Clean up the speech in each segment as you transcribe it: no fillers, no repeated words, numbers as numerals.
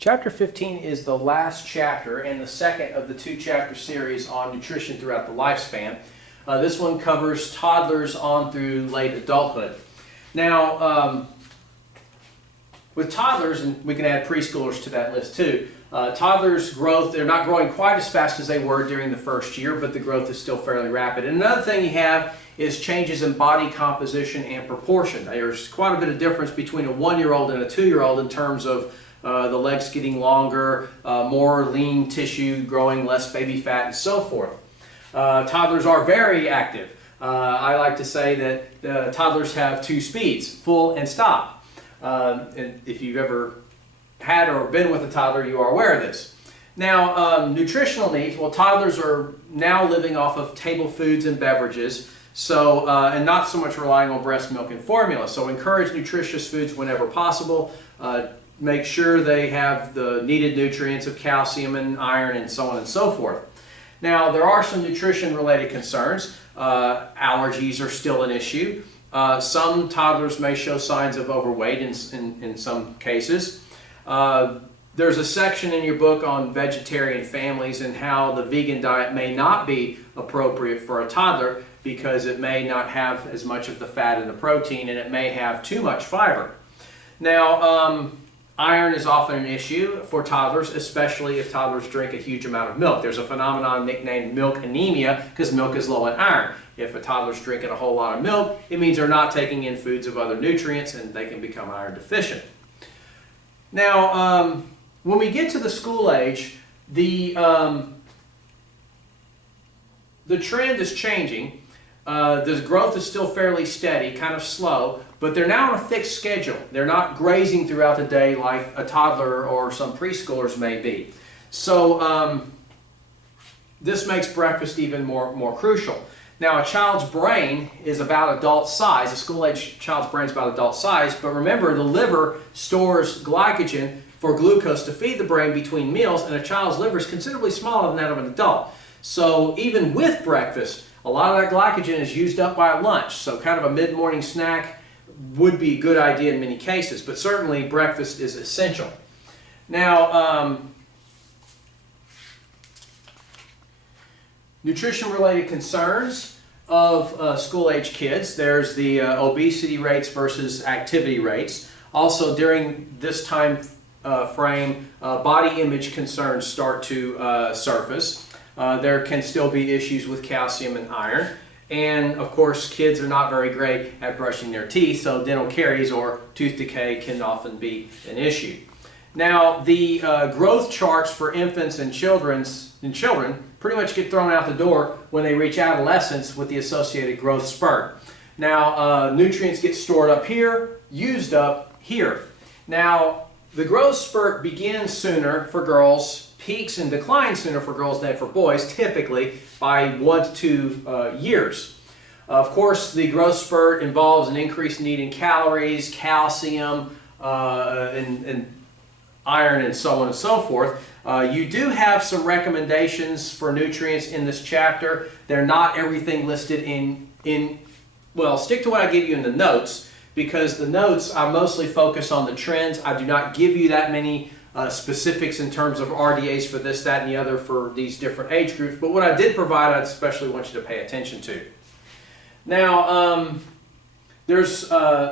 Chapter 15 is the last chapter and the second of the two-chapter series on nutrition throughout the lifespan. This one covers toddlers on through late adulthood. Now, with toddlers, and we can add preschoolers to that list too, toddlers' growth, they're not growing quite as fast as they were during the first year, but the growth is still fairly rapid. And another thing you have is changes in body composition and proportion. There's quite a bit of difference between a 1-year-old and a 2-year-old in terms of the legs getting longer, more lean tissue, growing less baby fat, and so forth. Toddlers are very active. I like to say that toddlers have 2 speeds, full and stop. And if you've ever had or been with a toddler, you are aware of this. Now, nutritional needs, well, toddlers are now living off of table foods and beverages, so and not so much relying on breast milk and formula. So encourage nutritious foods whenever possible. Make sure they have the needed nutrients of calcium and iron and so on and so forth. Now, there are some nutrition-related concerns. Allergies are still an issue. Some toddlers may show signs of overweight in some cases. There's a section in your book on vegetarian families and how the vegan diet may not be appropriate for a toddler because it may not have as much of the fat and the protein, and it may have too much fiber. Now, iron is often an issue for toddlers, especially if toddlers drink a huge amount of milk. There's a phenomenon nicknamed milk anemia because milk is low in iron. If a toddler's drinking a whole lot of milk, it means they're not taking in foods of other nutrients and they can become iron deficient. Now, when we get to the school age, the trend is changing. The growth is still fairly steady, kind of slow, but they're now on a fixed schedule. They're not grazing throughout the day like a toddler or some preschoolers may be. So this makes breakfast even more crucial. Now, a child's brain is about adult size. A school-age child's brain is about adult size, but remember, the liver stores glycogen for glucose to feed the brain between meals, and a child's liver is considerably smaller than that of an adult. So even with breakfast, a lot of that glycogen is used up by lunch, so kind of a mid-morning snack would be a good idea in many cases, but certainly breakfast is essential. Now, nutrition-related concerns of school-age kids. There's the obesity rates versus activity rates. Also, during this time frame, body image concerns start to surface. There can still be issues with calcium and iron. And of course, kids are not very great at brushing their teeth, so dental caries or tooth decay can often be an issue. Now, the growth charts for infants and children pretty much get thrown out the door when they reach adolescence with the associated growth spurt. Now, nutrients get stored up here, used up here. Now, the growth spurt begins sooner for girls, peaks and declines sooner for girls than for boys, typically by 1 to 2 years. Of course, the growth spurt involves an increased need in calories, calcium, and iron, and so on and so forth. You do have some recommendations for nutrients in this chapter. They're not everything listed well, stick to what I give you in the notes, because the notes I mostly focus on the trends. I do not give you that many specifics in terms of RDAs for this, that, and the other for these different age groups, but what I did provide, I especially want you to pay attention to. Now, there's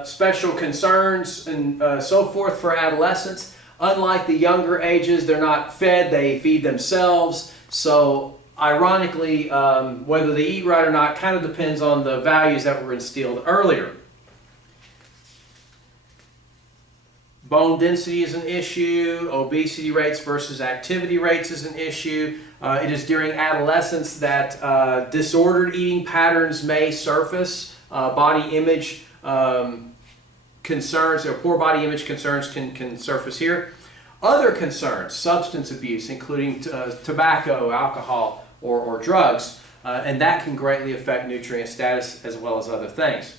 special concerns and so forth for adolescents. Unlike the younger ages, they're not fed, they feed themselves. So ironically, whether they eat right or not kind of depends on the values that were instilled earlier. Bone density is an issue. Obesity rates versus activity rates is an issue. It is during adolescence that disordered eating patterns may surface. Body image concerns, or poor body image concerns can surface here. Other concerns, substance abuse, including tobacco, alcohol, or drugs, and that can greatly affect nutrient status as well as other things.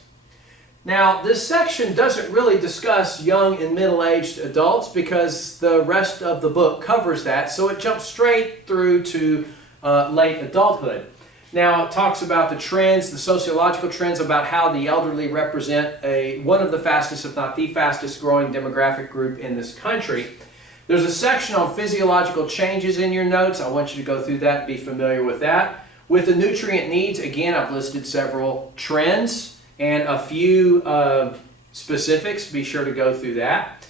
Now, this section doesn't really discuss young and middle-aged adults because the rest of the book covers that, so it jumps straight through to late adulthood. Now, it talks about the trends, the sociological trends about how the elderly represent one of the fastest, if not the fastest growing demographic group in this country. There's a section on physiological changes in your notes. I want you to go through that and be familiar with that. With the nutrient needs, again, I've listed several trends and a few specifics. Be sure to go through that.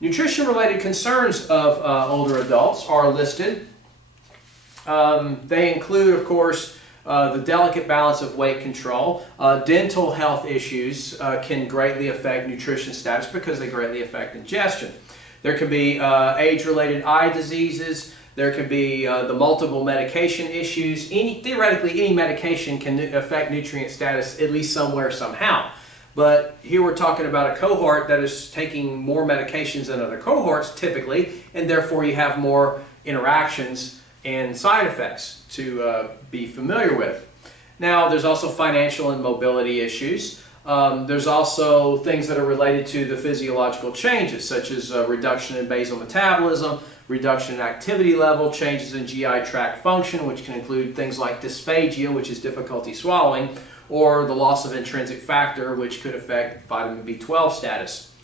Nutrition-related concerns of older adults are listed. They include, of course, the delicate balance of weight control. Dental health issues can greatly affect nutrition status because they greatly affect ingestion. There can be age-related eye diseases. There can be the multiple medication issues. Theoretically, any medication can affect nutrient status at least somewhere, somehow. But here we're talking about a cohort that is taking more medications than other cohorts typically, and therefore you have more interactions and side effects to be familiar with. Now, there's also financial and mobility issues. There's also things that are related to the physiological changes, such as reduction in basal metabolism, reduction in activity level, changes in GI tract function, which can include things like dysphagia, which is difficulty swallowing, or the loss of intrinsic factor, which could affect vitamin B12 status.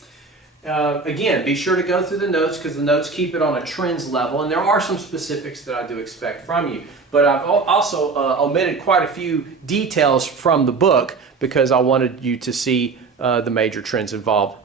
Again, be sure to go through the notes because the notes keep it on a trends level, and there are some specifics that I do expect from you. But I've also omitted quite a few details from the book because I wanted you to see the major trends involved